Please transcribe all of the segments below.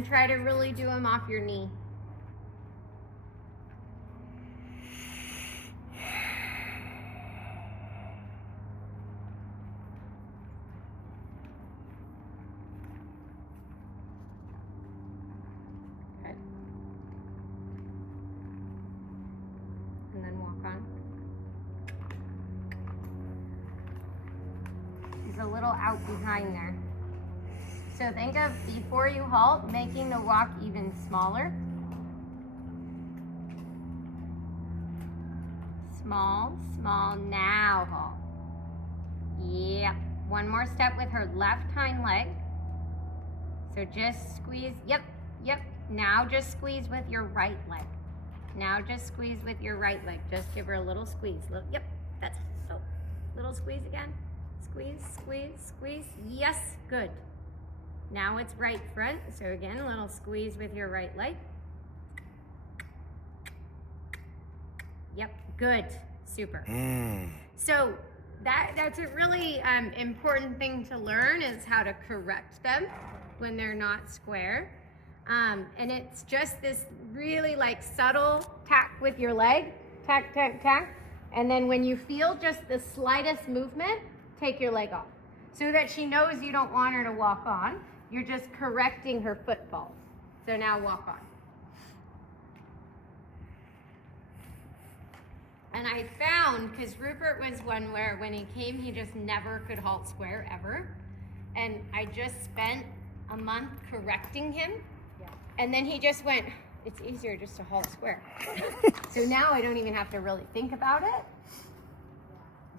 and try to really do them off your knee. Good. And then walk on. He's a little out behind there. So think of, before you halt, making the walk even smaller. Small, small, now halt. Yep, one more step with her left hind leg. So just squeeze, yep, now just squeeze with your right leg. Now just squeeze with your right leg. Just give her a little squeeze. Yep, that's it. Oh, little squeeze again. Squeeze, squeeze, squeeze. Yes, good. Now it's right front. So again, a little squeeze with your right leg. Yep, good, super. So that's a really important thing to learn, is how to correct them when they're not square. And it's just this really like subtle tack with your leg, tack, tack, tack. And then when you feel just the slightest movement, take your leg off, so that she knows you don't want her to walk on. You're just correcting her footfalls. So now walk on. And I found, because Rupert was one where when he came, he just never could halt square ever. And I just spent a month correcting him. Yeah. And then he just went, it's easier just to halt square. So now I don't even have to really think about it.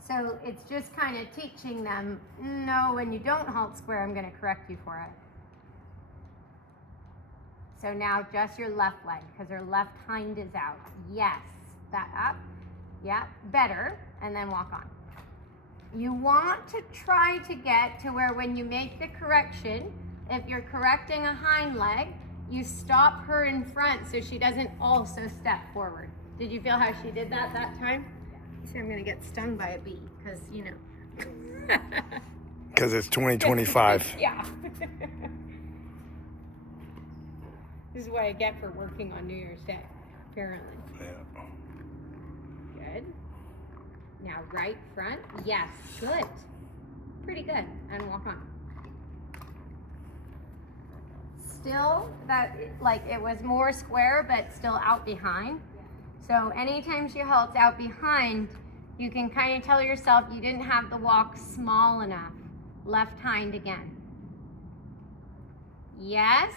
So it's just kind of teaching them, no, when you don't halt square, I'm going to correct you for it. So now just your left leg, because her left hind is out. Yes, that up. Yeah, better. And then walk on. You want to try to get to where when you make the correction, if you're correcting a hind leg, you stop her in front so she doesn't also step forward. Did you feel how she did that time? See, I'm gonna get stung by a bee, because you know. Because it's 2025. Yeah. This is what I get for working on New Year's Day, apparently. Yeah. Good. Now right front. Yes, good. Pretty good. And walk on. Still, that like it was more square, but still out behind. So anytime she halts out behind, you can kind of tell yourself you didn't have the walk small enough. Left hind again. Yes.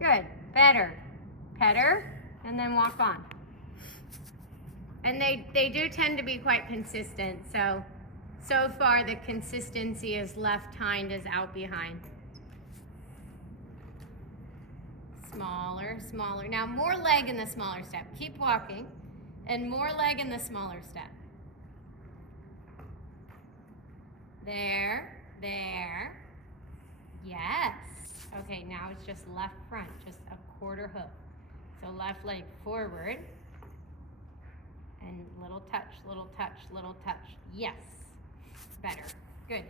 Good. Better. Better. And then walk on. And they do tend to be quite consistent. So far the consistency is left hind is out behind. Smaller, smaller. Now more leg in the smaller step. Keep walking. And more leg in the smaller step. There, there. Yes. Okay, now it's just left front, just a quarter hoof. So left leg forward. And little touch, little touch, little touch. Yes. Better. Good.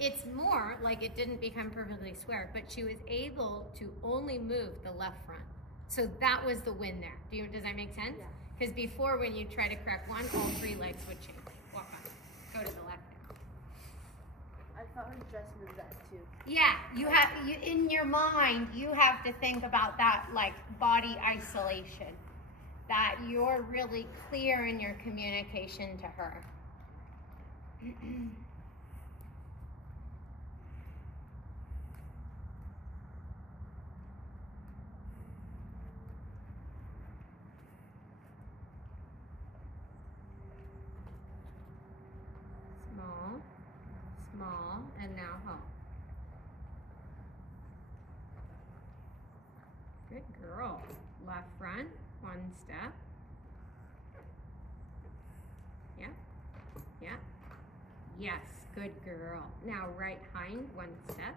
It's more like it didn't become perfectly square, but she was able to only move the left front. So that was the win there. Does that make sense? Because before, when you try to correct one, all three legs would change. Walk on. Go to the left now. I thought her dress moved that too. Yeah, in your mind, you have to think about that like body isolation. That you're really clear in your communication to her. Small, small, and now halt. Good girl. Left front, one step. Yeah, yeah. Yes, good girl. Now right hind, one step.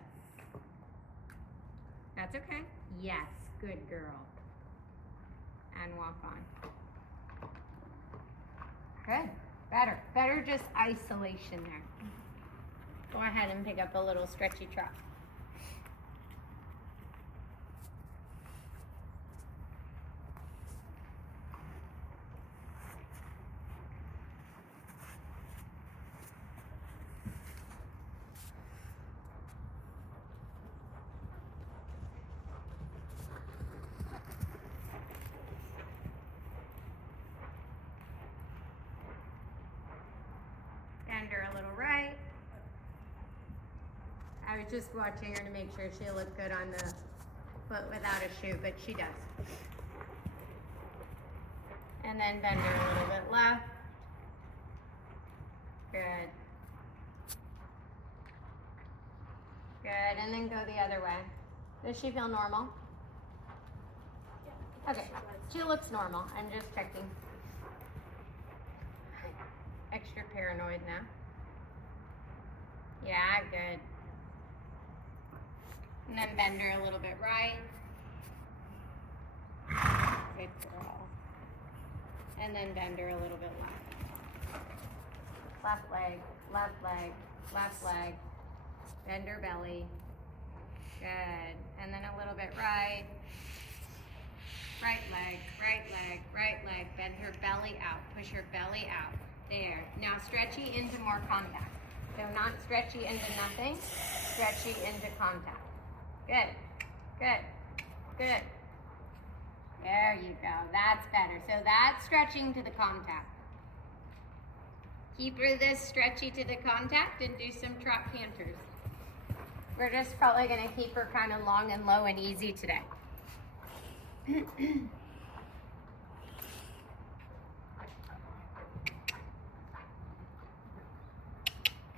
That's okay. Yes, good girl. And walk on. Good. Better. Better just isolation there. Go ahead and pick up a little stretchy trot. bend her a little right. I was just watching her to make sure she looked good on the foot without a shoe, but she does. And then bend her a little bit left. Good. Good, and then go the other way. Does she feel normal? Okay, she looks normal. I'm just checking. Extra paranoid now. Yeah, good. And then bend her a little bit right. Good girl. And then bend her a little bit left. Left leg, left leg, left leg. Bend her belly. Good. And then a little bit right. Right leg, right leg, right leg. Bend her belly out. Push her belly out. There. Now stretchy into more contact. So not stretchy into nothing. Stretchy into contact. Good. Good. Good. There you go. That's better. So that's stretching to the contact. Keep her this stretchy to the contact and do some trot canters. We're just probably going to keep her kind of long and low and easy today.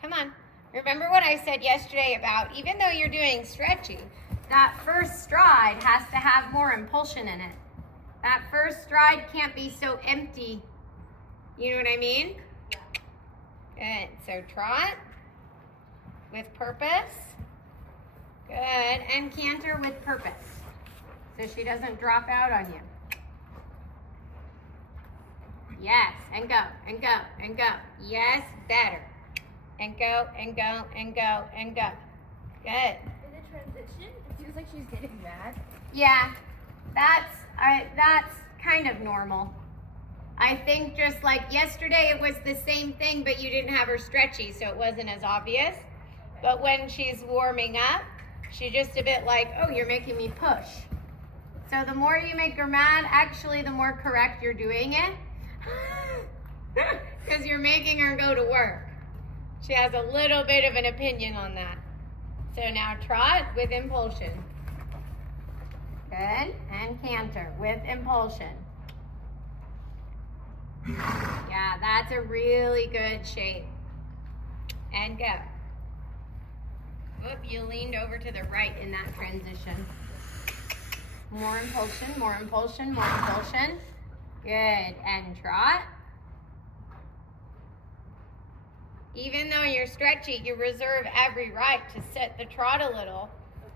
Come on. Remember what I said yesterday about even though you're doing stretchy, that first stride has to have more impulsion in it. That first stride can't be so empty. You know what I mean? Good. So trot with purpose. Good. And canter with purpose. So she doesn't drop out on you. Yes. And go. And go. And go. Yes. Better. And go. And go. And go. And go. Good. In the transition, it feels like she's getting mad. Yeah. That's kind of normal. I think just like yesterday it was the same thing, but you didn't have her stretchy, so it wasn't as obvious. But when she's warming up, she's just a bit like, oh, you're making me push. So the more you make her mad, actually the more correct you're doing it. Because you're making her go to work. She has a little bit of an opinion on that. So now trot with impulsion. Good. And canter with impulsion. Yeah, that's a really good shape. And go. Oop, you leaned over to the right in that transition. More impulsion, more impulsion, more impulsion. Good. And trot. Even though you're stretchy, you reserve every right to set the trot a little.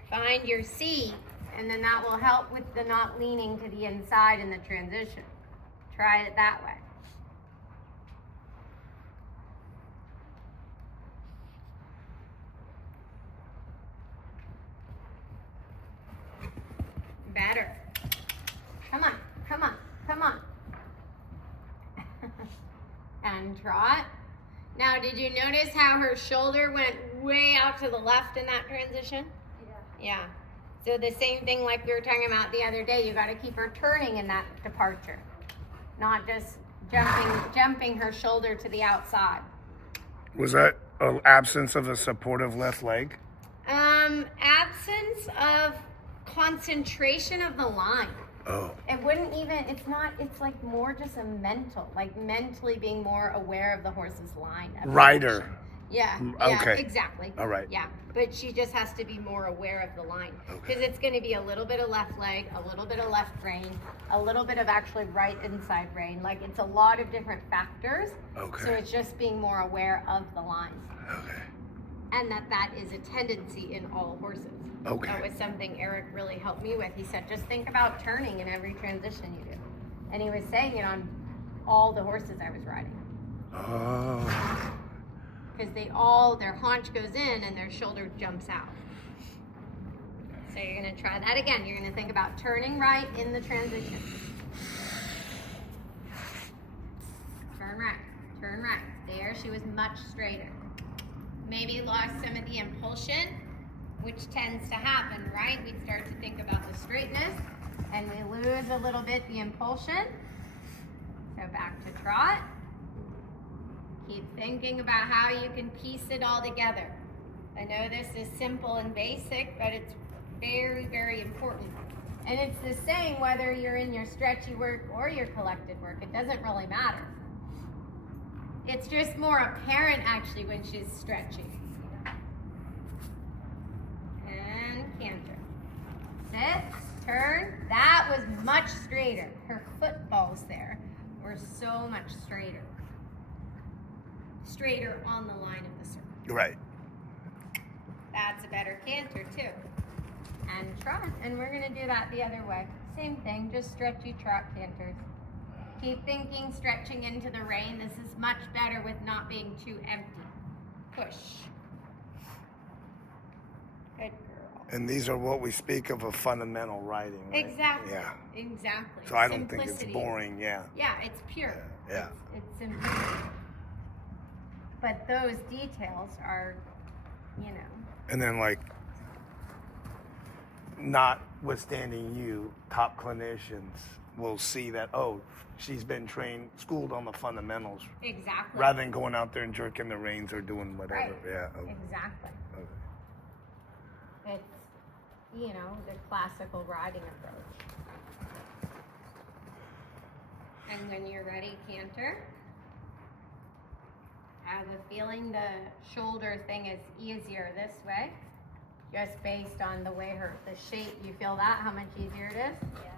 Find your seat, and then that will help with the not leaning to the inside in the transition. Try it that way. Better. Come on, come on, come on. And trot. Now, did you notice how her shoulder went way out to the left in that transition? Yeah. So the same thing like we were talking about the other day, you got to keep her turning in that departure, not just jumping her shoulder to the outside. Was that an absence of a supportive left leg? Absence of concentration of the line. Oh. It wouldn't even, it's like more just a mental, like mentally being more aware of the horse's line. Rider. Yeah, Okay. Exactly. All right. Yeah, but she just has to be more aware of the line. Because it's going to be a little bit of left leg, a little bit of left rein, a little bit of actually right inside rein. Like it's a lot of different factors. Okay. So it's just being more aware of the line. Okay. And that is a tendency in all horses. Okay. That was something Eric really helped me with. He said, just think about turning in every transition you do. And he was saying it on all the horses I was riding. Oh. Because their haunch goes in and their shoulder jumps out. So you're going to try that again. You're going to think about turning right in the transition. Turn right, turn right. There, she was much straighter. Maybe lost some of the impulsion, which tends to happen, right? We start to think about the straightness and we lose a little bit the impulsion. So back to trot. Keep thinking about how you can piece it all together. I know this is simple and basic, but it's very, very important. And it's the same whether you're in your stretchy work or your collected work. It doesn't really matter. It's just more apparent actually when she's stretching. And canter. Sit, turn. That was much straighter. Her footballs there were so much straighter. Straighter on the line of the circle. Right. That's a better canter too. And trot, and we're gonna do that the other way. Same thing, just stretchy trot canters. Keep thinking, stretching into the rein. This is much better with not being too empty. Push. Good girl. And these are what we speak of a fundamental riding, right? Exactly. Yeah. Exactly. So I don't think Simplicity. it's boring, yeah. Yeah, it's pure. Yeah. It's simplicity. But those details are, you know. And then like, notwithstanding you, top clinicians will see that, oh, she's been schooled on the fundamentals. Exactly. Rather than going out there and jerking the reins or doing whatever. Right. Yeah. Okay. Exactly. Okay. It's, you know, the classical riding approach. And when you're ready, canter. I have a feeling the shoulder thing is easier this way, just based on the way the shape, you feel that, how much easier it is? Yeah.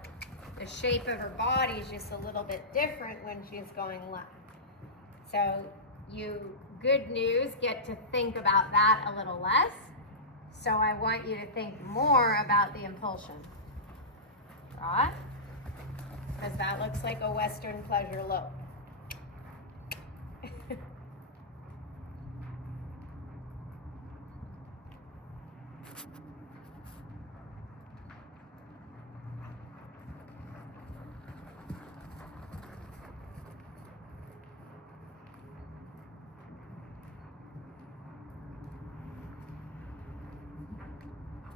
The shape of her body is just a little bit different when she's going left. So you, good news, get to think about that a little less. So I want you to think more about the impulsion. Right? Because that looks like a Western pleasure lope.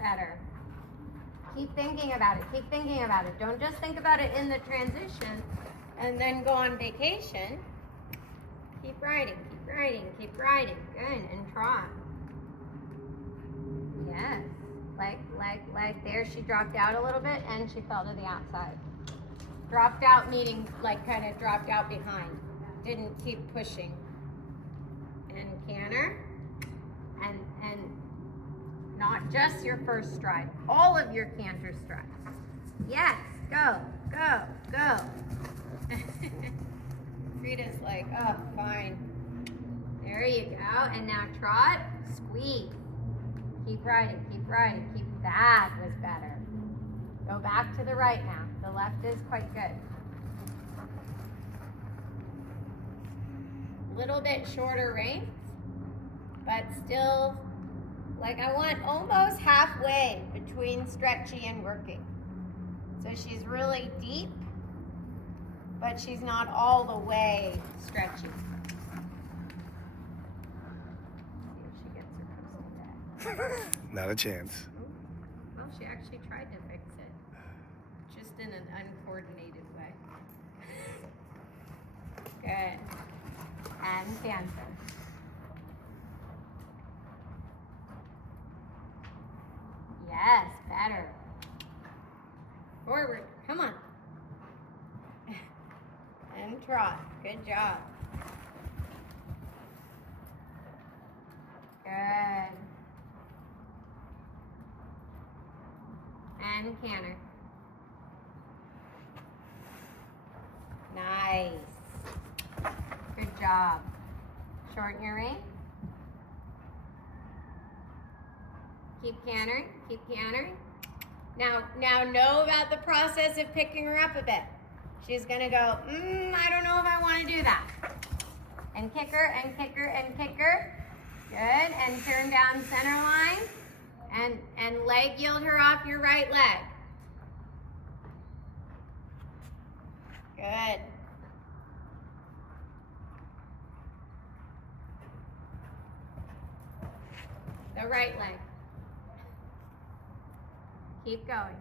Better. Keep thinking about it. Keep thinking about it. Don't just think about it in the transition and then go on vacation. Keep riding, keep riding, keep riding. Good. And trot. Yes. Leg. There she dropped out a little bit and she fell to the outside. Dropped out meaning like kind of dropped out behind. Didn't keep pushing. And canter. And not just your first stride, all of your canter strides. Yes, go. Frida's like, oh, fine. There you go. And now trot, squeeze. Keep riding. That was better. Go back to the right now. The left is quite good. Little bit shorter reins, but still, like I want almost halfway between stretchy and working. So she's really deep, but she's not all the way stretchy. See if she gets her coastal back. Not a chance. Well, she actually tried to fix it, just in an uncoordinated way. Good. And canter. Yes, better. Forward, come on. And trot, good job. Good. And canter. Nice. Good job. Shorten your rein. Keep cantering, keep cantering. Now know about the process of picking her up a bit. She's gonna go, I don't know if I wanna do that. And kick her, and kick her, and kick her. Good, and turn down center line. And leg yield her off your right leg. Good. The right leg. Keep going.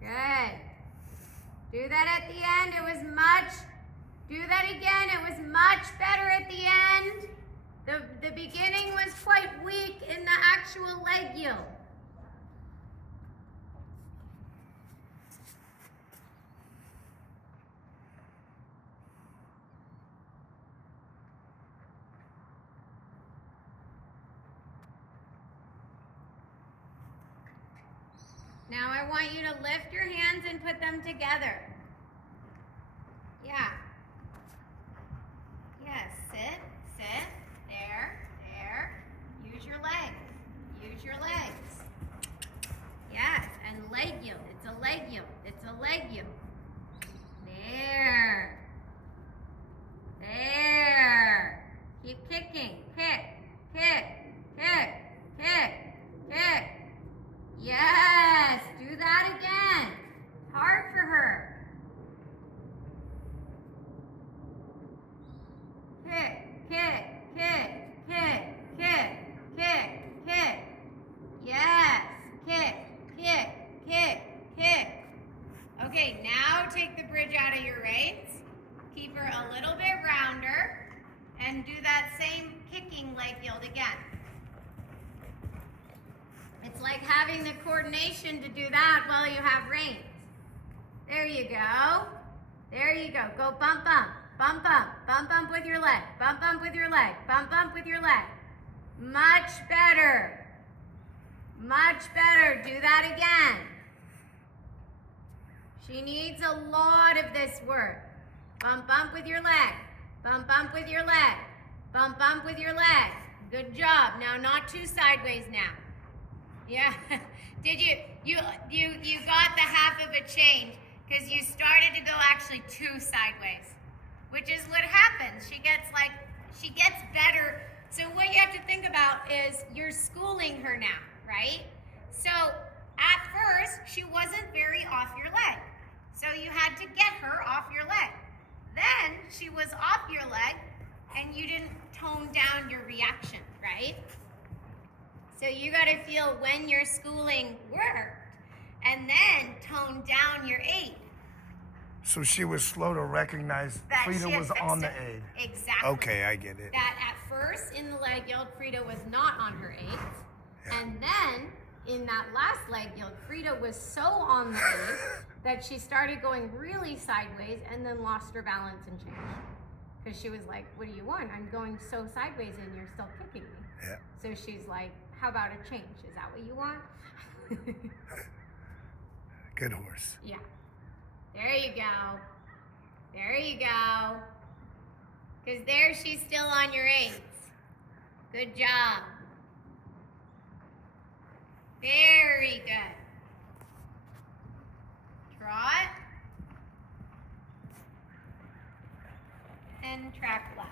Good. Do that at the end. It was much. Do that again. It was much better at the end. The beginning was quite weak in the actual leg yield. Now I want you to lift your hands and put them together. Yeah. Yes, sit. There. Use your legs. Yes, and leg yield. It's a leg yield. There. Keep kicking. Kick. Yes, do that again. Hard for her. Kick. Yes, kick. Okay, now take the bridge out of your reins. Keep her a little bit rounder and do that same kicking leg yield again. It's like having the coordination to do that while you have reins. There you go. Go bump. Bump with your leg. Bump with your leg. Much better. Do that again. She needs a lot of this work. Bump with your leg. Bump with your leg. Good job. Now not too sideways now. Yeah. Did you got the half of a change because you started to go actually too sideways, which is what happens. She gets better. So what you have to think about is you're schooling her now, right? So at first she wasn't very off your leg. So you had to get her off your leg. Then she was off your leg and you didn't tone down your reaction, right? So you got to feel when your schooling worked and then tone down your aid. So she was slow to recognize That Frida she had was fixed on the it. aid. Exactly. Okay, I get it. That at first in the leg yield, Frida was not on her aids. Yeah. And then in that last leg yield, Frida was so on the aids that she started going really sideways and then lost her balance and changed. Because she was like, what do you want? I'm going so sideways and you're still kicking me. Yeah. So she's like, how about a change? Is that what you want? Good horse. Yeah. There you go. Because there she's still on your eights. Good job. Very good. Trot. And track left.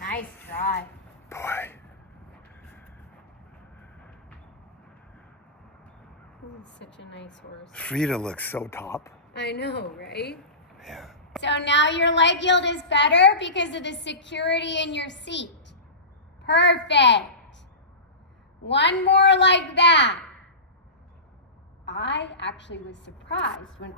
Nice trot. Boy. He's such a nice horse. Frida looks so top. I know, right? Yeah. So now your leg yield is better because of the security in your seat. Perfect. One more like that. I actually was surprised when